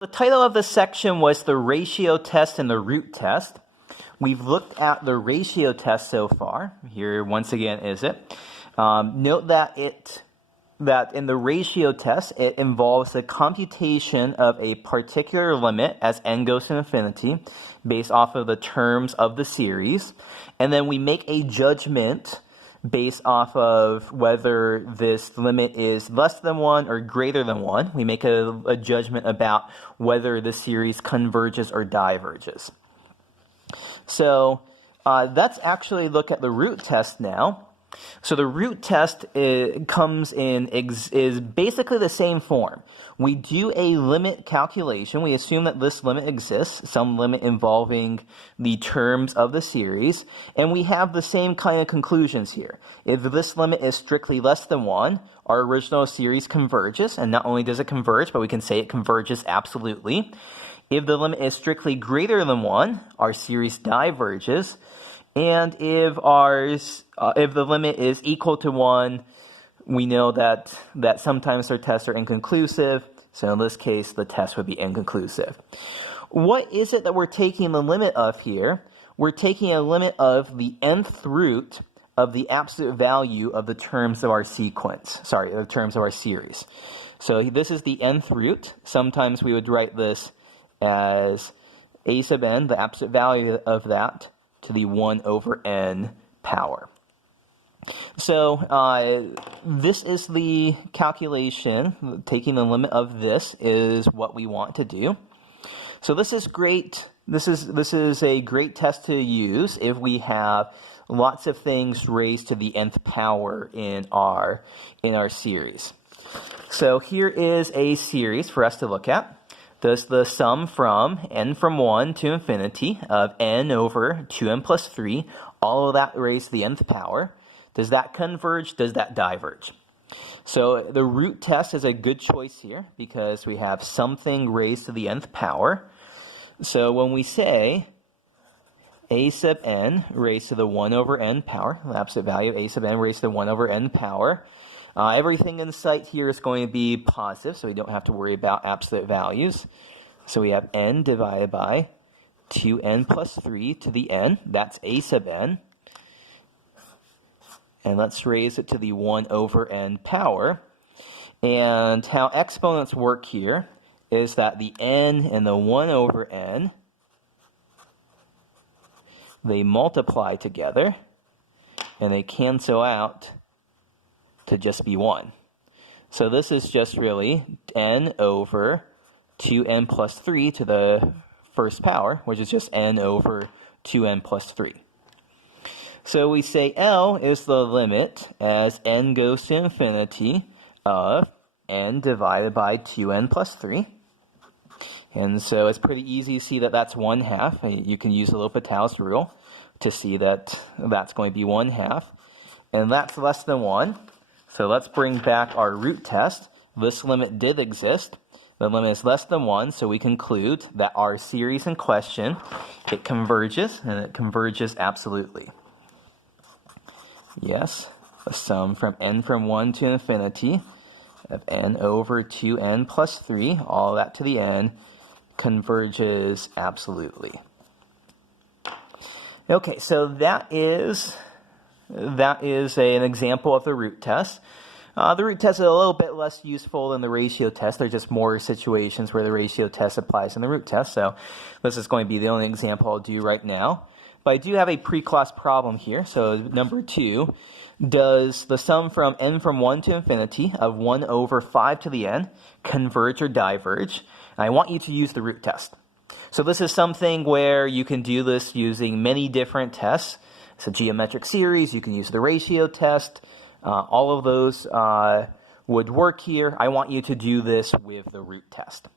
The title of this section was the ratio test and the root test. We've looked at the ratio test so far. Here, once again, is it. Note that in the ratio test, it involves the computation of a particular limit as n goes to infinity based off of the terms of the series. And then we make a judgment based off of whether this limit is less than 1 or greater than 1. We make a judgment about whether the series converges or diverges. So let's actually look at the root test now. So the root test is basically the same form. We do a limit calculation. We assume that this limit exists, some limit involving the terms of the series, and we have the same kind of conclusions here. If this limit is strictly less than 1, our original series converges, and not only does it converge, but we can say it converges absolutely. If the limit is strictly greater than 1, our series diverges. And if the limit is equal to 1, we know that sometimes our tests are inconclusive. So in this case, the test would be inconclusive. What is it that we're taking the limit of here? We're taking a limit of the nth root of the absolute value of the terms of our the terms of our series. So this is the nth root. Sometimes we would write this as a sub n, the absolute value of that, to the 1 over n power. So this is the calculation. Taking the limit of this is what we want to do. So this is great. This is a great test to use if we have lots of things raised to the nth power in our series. So here is a series for us to look at. Does the sum from n from 1 to infinity of n over 2n plus 3, all of that raised to the nth power, does that converge? Does that diverge? So the root test is a good choice here because we have something raised to the nth power. So when we say a sub n raised to the 1 over n power, the absolute value of a sub n raised to the 1 over n power, everything in sight here is going to be positive, so we don't have to worry about absolute values. So we have n divided by 2n plus 3 to the n. That's a sub n. And let's raise it to the 1 over n power. And how exponents work here is that the n and the 1 over n, they multiply together, and they cancel out to just be 1. So this is just really n over 2n plus 3 to the first power, which is just n over 2n plus 3. So we say L is the limit as n goes to infinity of n divided by 2n plus 3. And so it's pretty easy to see that that's 1/2. You can use L'Hopital's rule to see that that's going to be 1/2. And that's less than 1. So let's bring back our root test. This limit did exist. The limit is less than 1, so we conclude that our series in question, it converges, and it converges absolutely. Yes, the sum from n from 1 to infinity of n over 2n plus 3, all that to the n, converges absolutely. Okay, so that is an example of the root test. The root test is a little bit less useful than the ratio test. There are just more situations where the ratio test applies in the root test. So this is going to be the only example I'll do right now. But I do have a pre-class problem here. So number 2, does the sum from n from 1 to infinity of 1 over 5 to the n converge or diverge? And I want you to use the root test. So this is something where you can do this using many different tests. It's a geometric series. You can use the ratio test. All of those would work here. I want you to do this with the root test.